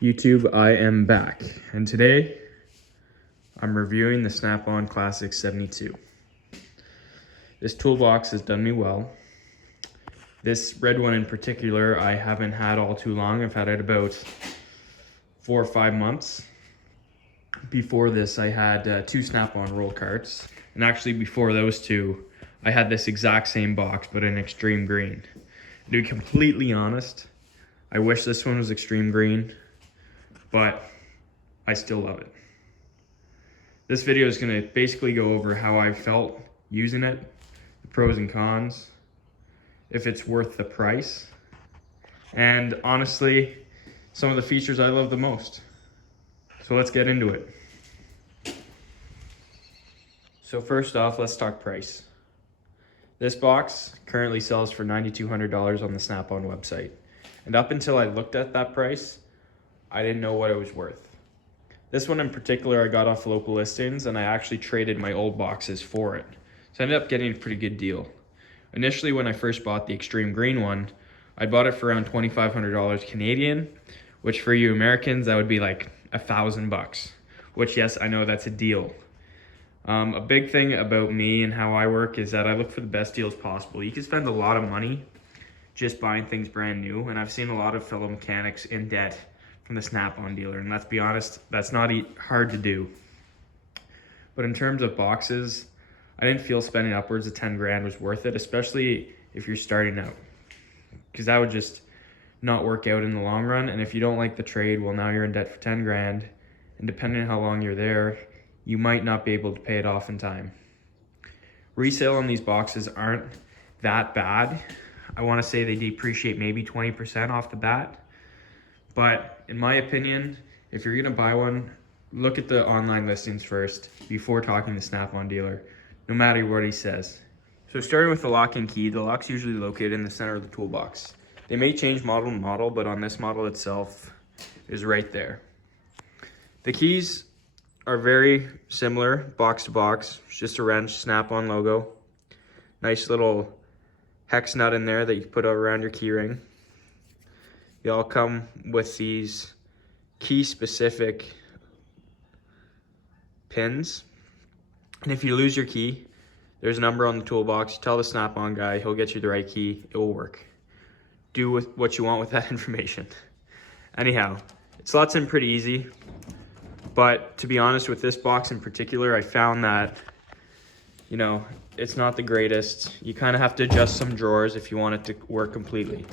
YouTube, I am back, and today I'm reviewing the Snap-on Classic 72. This toolbox has done me well. This red one in particular, I haven't had all too long. I've had it about 4 or 5 months. Before this, I had 2 Snap-on roll carts, and actually before those 2, I had this exact same box, but in extreme green. To be completely honest, I wish this one was extreme green, but I still love it. This video is going to basically go over how I felt using it, the pros and cons, if it's worth the price, and honestly, some of the features I love the most. So let's get into it. So first off, let's talk price. This box currently sells for $9,200 on the Snap-on website. And up until I looked at that price, I didn't know what it was worth. This one in particular I got off local listings, and I actually traded my old boxes for it. So I ended up getting a pretty good deal. Initially, when I first bought the extreme green one, I bought it for around $2,500 Canadian, which for you Americans, that would be like $1,000, which yes, I know that's a deal. A big thing about me and how I work is that I look for the best deals possible. You can spend a lot of money just buying things brand new, and I've seen a lot of fellow mechanics in debt from the Snap-on dealer, and let's be honest, that's not hard to do. But in terms of boxes, I didn't feel spending upwards of 10 grand was worth it, especially if you're starting out, because that would just not work out in the long run. And if you don't like the trade, well, now you're in debt for 10 grand, and depending on how long you're there, you might not be able to pay it off in time. Resale on these boxes aren't that bad. I want to say they depreciate maybe 20% off the bat. But in my opinion, if you're gonna buy one, look at the online listings first before talking to the Snap-on dealer, no matter what he says. So starting with the lock and key, the lock's usually located in the center of the toolbox. They may change model to model, but on this model itself is right there. The keys are very similar, box to box. It's just a wrench, Snap-on logo. Nice little hex nut in there that you put around your key ring. They all come with these key specific pins. And if you lose your key, there's a number on the toolbox. You tell the Snap-on guy, he'll get you the right key, it will work. Do with what you want with that information. Anyhow, it slots in pretty easy. But to be honest, with this box in particular, I found that, it's not the greatest. You kind of have to adjust some drawers if you want it to work completely.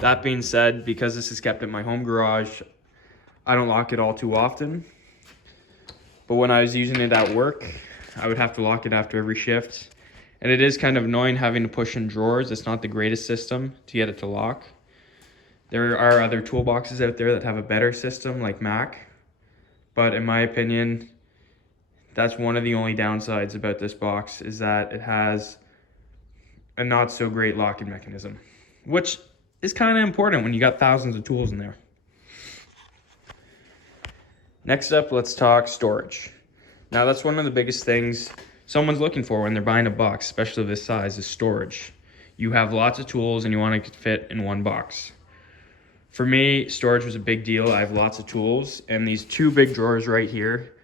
That being said, because this is kept in my home garage, I don't lock it all too often. But when I was using it at work, I would have to lock it after every shift. And it is kind of annoying having to push in drawers. It's not the greatest system to get it to lock. There are other toolboxes out there that have a better system, like Mac. But in my opinion, that's one of the only downsides about this box, is that it has a not so great locking mechanism, which is kind of important when you got thousands of tools in there. Next up, let's talk storage. Now that's one of the biggest things someone's looking for when they're buying a box, especially this size, is storage. You have lots of tools and you want to fit in one box. For me, storage was a big deal. I have lots of tools, and these 2 big drawers right here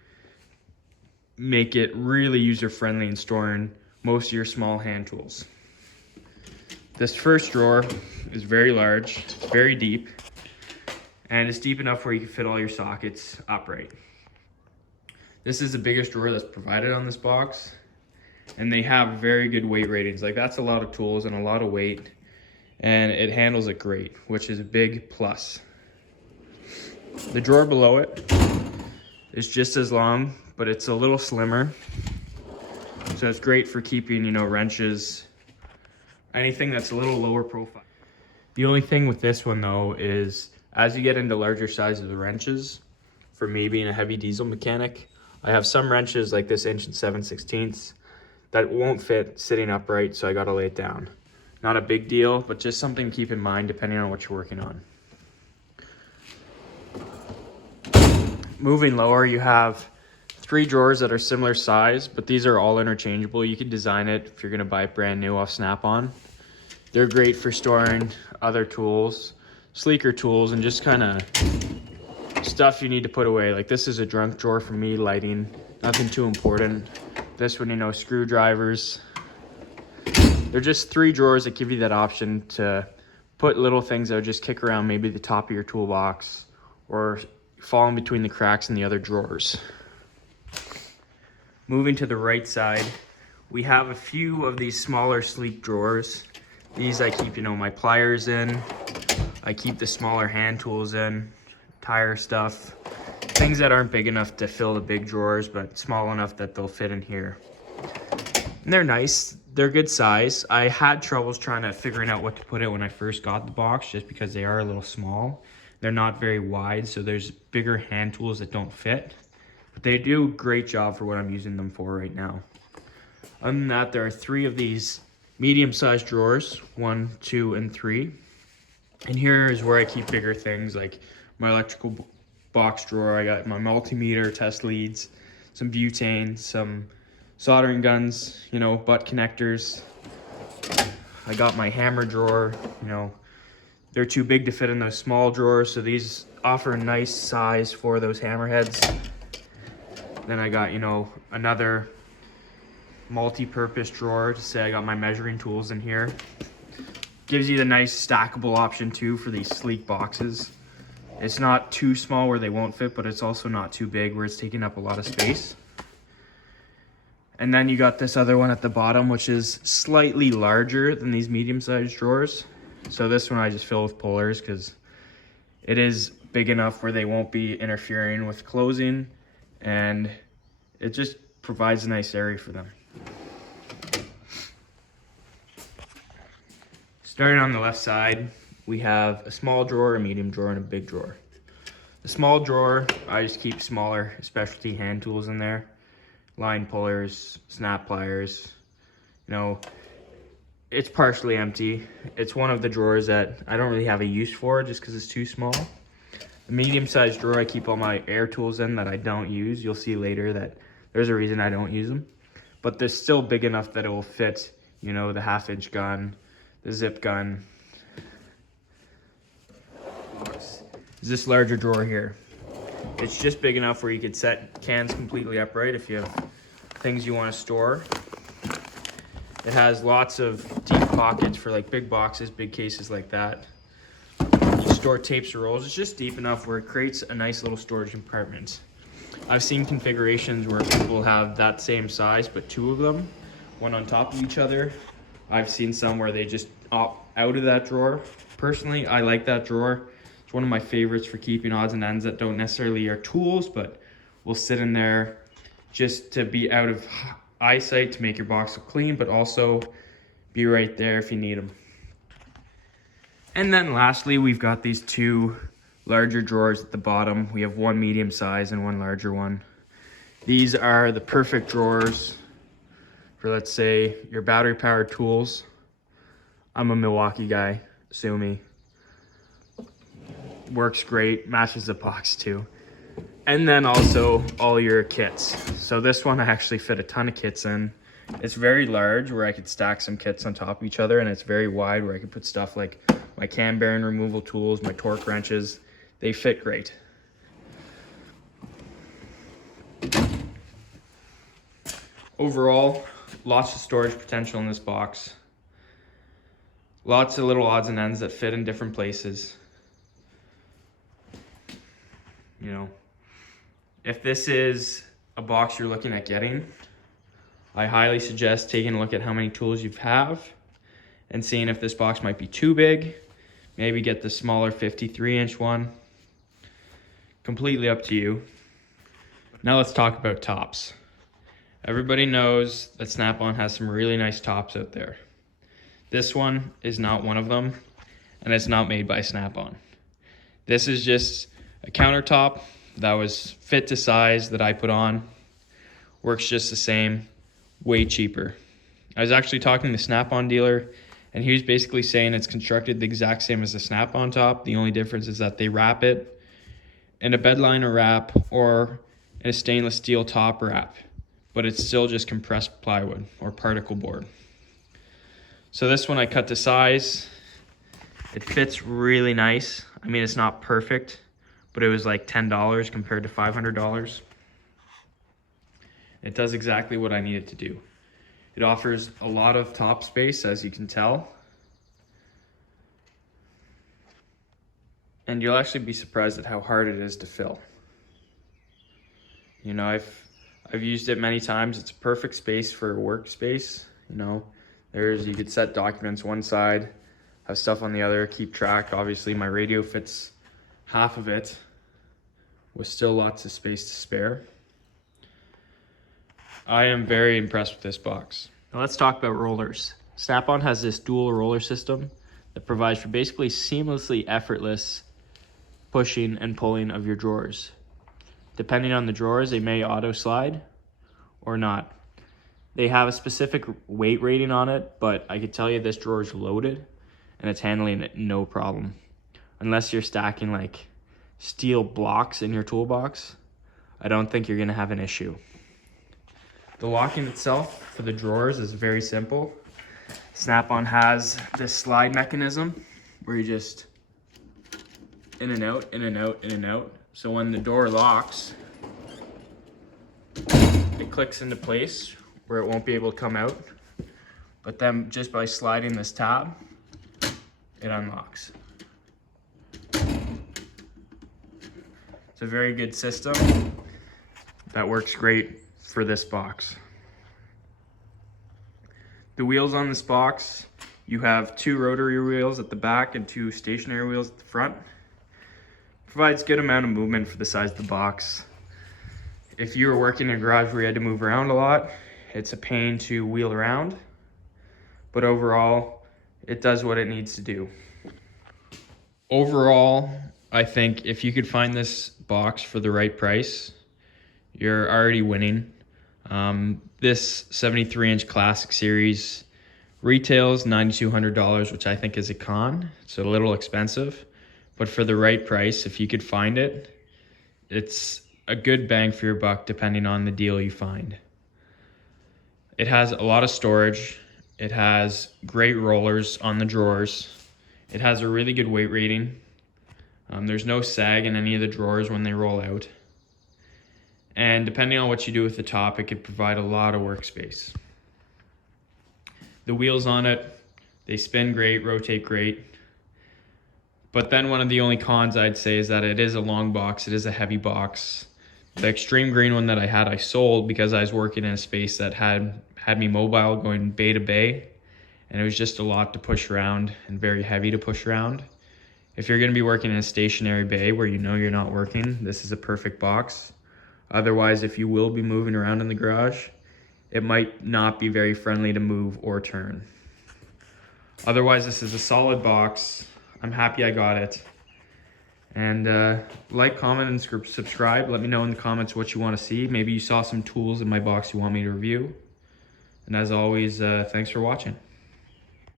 make it really user-friendly in storing most of your small hand tools. This first drawer is very large, very deep, and it's deep enough where you can fit all your sockets upright. This is the biggest drawer that's provided on this box, and they have very good weight ratings. Like, that's a lot of tools and a lot of weight, and it handles it great, which is a big plus. The drawer below it is just as long, but it's a little slimmer. So it's great for keeping, wrenches, anything that's a little lower profile. The only thing with this one though is, as you get into larger sizes of wrenches, for me being a heavy diesel mechanic, I have some wrenches like this 1 7/16 that won't fit sitting upright, so I gotta lay it down. Not a big deal, but just something to keep in mind depending on what you're working on. Moving lower, you have 3 drawers that are similar size, but these are all interchangeable. You can design it if you're gonna buy it brand new off Snap-on. They're great for storing other tools, sleeker tools, and just kind of stuff you need to put away. Like this is a junk drawer for me, lighting, nothing too important. This one, you know, screwdrivers. They're just 3 drawers that give you that option to put little things that would just kick around maybe the top of your toolbox or fall in between the cracks in the other drawers. Moving to the right side, we have a few of these smaller sleek drawers. These I keep, you know, my pliers in. I keep the smaller hand tools in, tire stuff, things that aren't big enough to fill the big drawers, but small enough that they'll fit in here. And they're nice. They're good size. I had troubles trying to figuring out what to put it when I first got the box, just because they are a little small. They're not very wide, so there's bigger hand tools that don't fit. But they do a great job for what I'm using them for right now. Other than that, there are 3 of these medium-sized drawers, 1, 2, and 3. And here is where I keep bigger things like my electrical box drawer. I got my multimeter, test leads, some butane, some soldering guns, you know, butt connectors. I got my hammer drawer, you know, they're too big to fit in those small drawers, so these offer a nice size for those hammer heads. Then I got, you know, another multi-purpose drawer to say I got my measuring tools in here. Gives you the nice stackable option too for these sleek boxes. It's not too small where they won't fit, but it's also not too big where it's taking up a lot of space. And then you got this other one at the bottom, which is slightly larger than these medium-sized drawers. So this one I just fill with pullers because it is big enough where they won't be interfering with closing, and it just provides a nice area for them. Starting on the left side, we have a small drawer, a medium drawer, and a big drawer. The small drawer, I just keep smaller specialty hand tools in there. Line pullers, snap pliers, you know, it's partially empty. It's one of the drawers that I don't really have a use for just because it's too small. The medium-sized drawer, I keep all my air tools in that I don't use. You'll see later that there's a reason I don't use them. But they're still big enough that it will fit, you know, the 1/2-inch gun, the zip gun. This larger drawer here. It's just big enough where you could set cans completely upright if you have things you want to store. It has lots of deep pockets for like big boxes, big cases like that. You store tapes or rolls. It's just deep enough where it creates a nice little storage compartment. I've seen configurations where people have that same size, but 2 of them, one on top of each other. I've seen some where they just opt out of that drawer. Personally, I like that drawer. It's one of my favorites for keeping odds and ends that don't necessarily are tools, but will sit in there just to be out of eyesight to make your box look clean, but also be right there if you need them. And then lastly, we've got these 2 larger drawers at the bottom. We have one medium size and one larger one. These are the perfect drawers for, let's say, your battery powered tools. I'm a Milwaukee guy, sue me. Works great, matches the box too. And then also all your kits. So this one I actually fit a ton of kits in. It's very large where I could stack some kits on top of each other, and it's very wide where I could put stuff like my cam bearing removal tools, my torque wrenches. They fit great. Overall, lots of storage potential in this box. Lots of little odds and ends that fit in different places. You know, if this is a box you're looking at getting, I highly suggest taking a look at how many tools you have and seeing if this box might be too big. Maybe get the smaller 53-inch one. Completely up to you. Now let's talk about tops. Everybody knows that Snap-on has some really nice tops out there. This one is not one of them, and it's not made by Snap-on. This is just a countertop that was fit to size that I put on. Works just the same, way cheaper. I was actually talking to the Snap-on dealer, and he was basically saying it's constructed the exact same as the Snap-on top. The only difference is that they wrap it in a bedliner wrap or in a stainless steel top wrap, but it's still just compressed plywood or particle board. So this one I cut to size. It fits really nice. I mean, it's not perfect, but but it was like $10 compared to $500. It does exactly what I need it to do. It offers a lot of top space, as you can tell. And you'll actually be surprised at how hard it is to fill. You know, I've used it many times. It's a perfect space for a workspace. You know, you could set documents one side, have stuff on the other, keep track. Obviously my radio fits half of it with still lots of space to spare. I am very impressed with this box. Now let's talk about rollers. Snap-on has this dual roller system that provides for basically seamlessly effortless pushing and pulling of your drawers. Depending on the drawers, they may auto slide or not. They have a specific weight rating on it, but I could tell you this drawer is loaded and it's handling it no problem. Unless you're stacking like steel blocks in your toolbox, I don't think you're gonna have an issue. The locking itself for the drawers is very simple. Snap-on has this slide mechanism where you just in and out, in and out, in and out. So when the door locks, it clicks into place where it won't be able to come out. But then just by sliding this tab, it unlocks. It's a very good system that works great for this box. The wheels on this box, you have 2 rotary wheels at the back and 2 stationary wheels at the front. Provides good amount of movement for the size of the box. If you were working in a garage where you had to move around a lot, it's a pain to wheel around, but overall, it does what it needs to do. Overall, I think if you could find this box for the right price, you're already winning. This 73-inch Classic Series retails $9,200, which I think is a con. It's a little expensive, but for the right price, if you could find it, it's a good bang for your buck depending on the deal you find. It has a lot of storage. It has great rollers on the drawers. It has a really good weight rating. There's no sag in any of the drawers when they roll out. And depending on what you do with the top, it could provide a lot of workspace. The wheels on it, they spin great, rotate great. But then one of the only cons I'd say is that it is a long box, it is a heavy box. The extreme green one that I sold because I was working in a space that had me mobile going bay to bay. And it was just a lot to push around and very heavy to push around. If you're gonna be working in a stationary bay where you know you're not working, this is a perfect box. Otherwise, if you will be moving around in the garage, it might not be very friendly to move or turn. Otherwise, this is a solid box. I'm happy I got it. And like, comment, and subscribe. Let me know in the comments what you want to see. Maybe you saw some tools in my box you want me to review. And as always, thanks for watching.